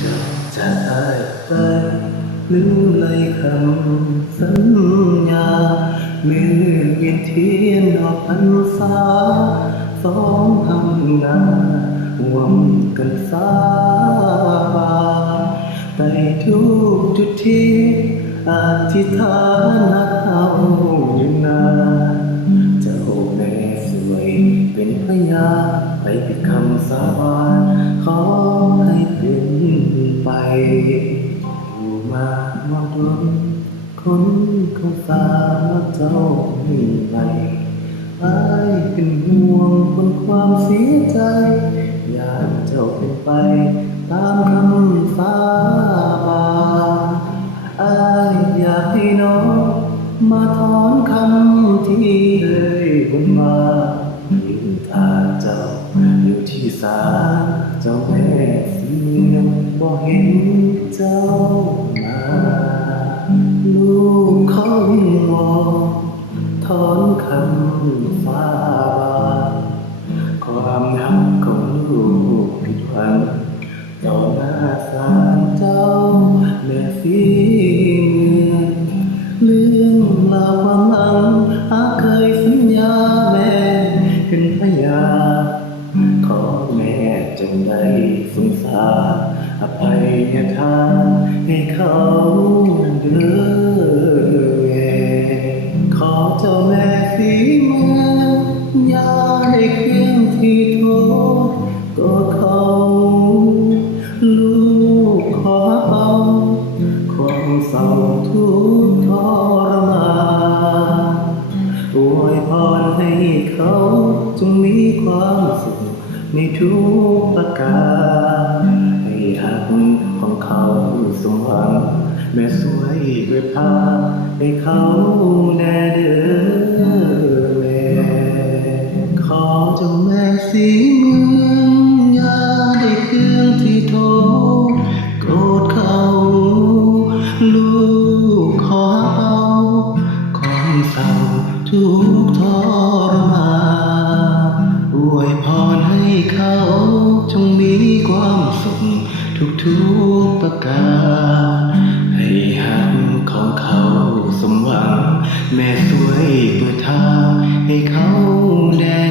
จะได้ไปลืมเลยคำสัญญามือเวียนเทียนดอกพรรษาสองทำนาห่วมกันสาบานไปทุกจุดที่อธิษฐานนักเอาอยู่นานเจ้าแม่สวยเป็นพยานไปปิดคำสาบานขอให้เป็นไปอยู่มามองดนคนเขาตาเจ้าไม่ไหลอายเป็นห่วงคนความเสียใจอยากเจ้าเป็นไปตามคำสาบานอายอยากให้น้องมาถอนคำที่เอ่ยบนมายืนทาเจ้าอยู่ที่ศาลเจ้าแม่เสียงบ่เห็นเจ้ามาลูกเขาวอนถอนคำสาบานความรักของลูกผิดหวังต่อหน้าศาลเจ้าแม่ฝีมือเรื่องราวความหลังเคยสัญญาแม่เป็นพยานขอแม่จงได้สงสารอภัยทานให้เขาเด้อขอเจ้าแม่สีเมืองอย่าได้เคลื่อนที่โทษก็เขาลูกขอเอาความเศร้าทุกข์ทรมานอวยพรให้เขาจงมีความสุขในทุกประการให้หักของเขาสมหวังแม่สวยด้วยผ้าให้เขาแน่เด้อแม่ขอเจ้าแม่สีเมืองอย่าได้เครื่องที่โทษโกรธเขาลูกขอเอาความเศร้าทุกข์ทรมานอวยพรให้เขาจงมีความสุขทุกๆประการให้หักของเขาสมหวังแม่สวยเปิดทางให้เขาแด่